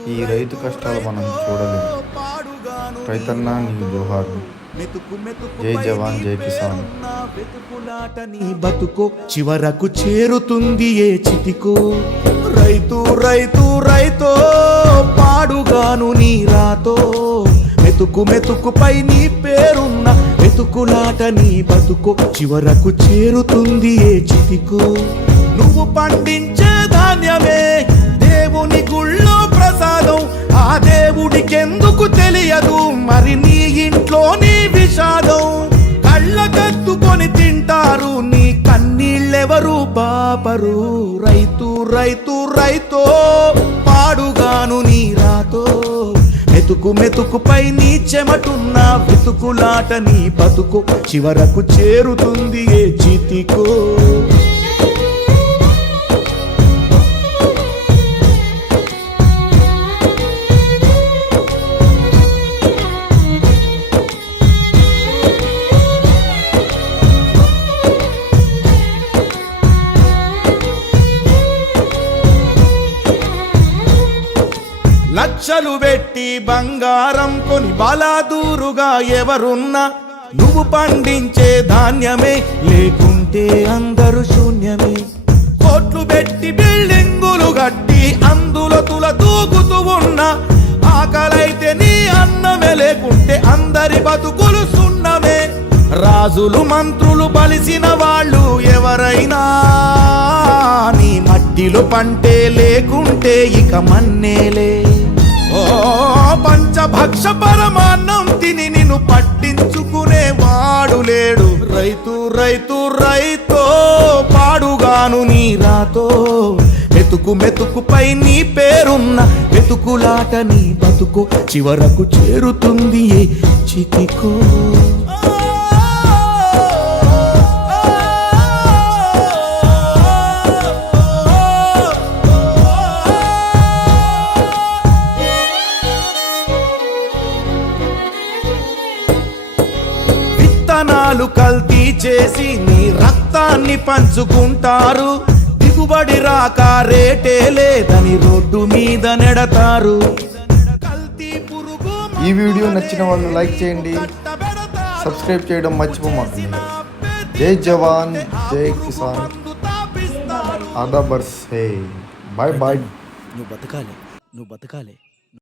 ఈ రైతు కష్టాలు మనం చూడలేము. రైతన్న నీకు జోహార్లు. జై జవాన్ జై కిసాన్. వెతుకులాట నీ బతుకో చివరకు చేరుతుంది ఏ చితికో. రైతు రైతు రైతో పాడుగాను నీ రాతో. మెతుకు మెతుకుపై నీ పేరున్న వెతుకులాట నీ బతుకో చివరకు చేరుతుంది ఏ చితికో. నువ్వు పండించే ధాన్యమే దేవుని గుళ్ళో ప్రసాదం. ఆ దేవుడికెందుకు తెలియదు మరి నీ ఇంట్లో నీ విషాదం. కళ్ళ కత్తుకొని తింటారు నీ కన్నీళ్ళెవరు బాపరు. రైతు రైతు రైతో పాడుగాను నీ రాతో. మెతుకు మెతుకుపై నీ చెమటున్న వెతుకులాట నీ బతుకు చివరకు చేరుతుంది ఏ చితికో. లక్షలు పెట్టి బంగారం కొని బలాదూరుగా ఎవరున్నా నువ్వు పండించే ధాన్యమే లేకుంటే అందరూ శూన్యమే. కోట్లు పెట్టి బిల్డింగులు కట్టి అందులో తుల తూగుతూ ఉన్నా ఆకలైతే నీ అన్నమే లేకుంటే అందరి బతుకులు సున్నమే. రాజులు మంత్రులు బలిసిన వాళ్ళు ఎవరైనా నీ మట్టిలో పంటే లేకుంటే ఇక మన్నేలే. ఓ పంచభక్ష పరమాన్నం తిని నిన్ను పట్టించుకునే వాడు లేడు. రైతు రైతు రైతో పాడుగాను నీ రాతో. మెతుకు మెతుకుపై నీ పేరున్న వెతుకులాట నీ బతుకు చివరకు చేరుతుంది ఏ చితికో. విత్తనాలు కల్తీ చేసి నీ రక్తాన్ని పంచుకుంటారు. దిగుబడి రాక రేటే లేదని రోడ్డు మీద నెడతారు. ఈ వీడియో నచ్చిన వాళ్ళు లైక్ చేయండి, సబ్స్క్రైబ్ చేయడం మర్చిపోమాకండి. జై జవాన్ జై కిసాన్. ఆదా బర్స్ హే. Bye bye. నువ్వు బతకాలి.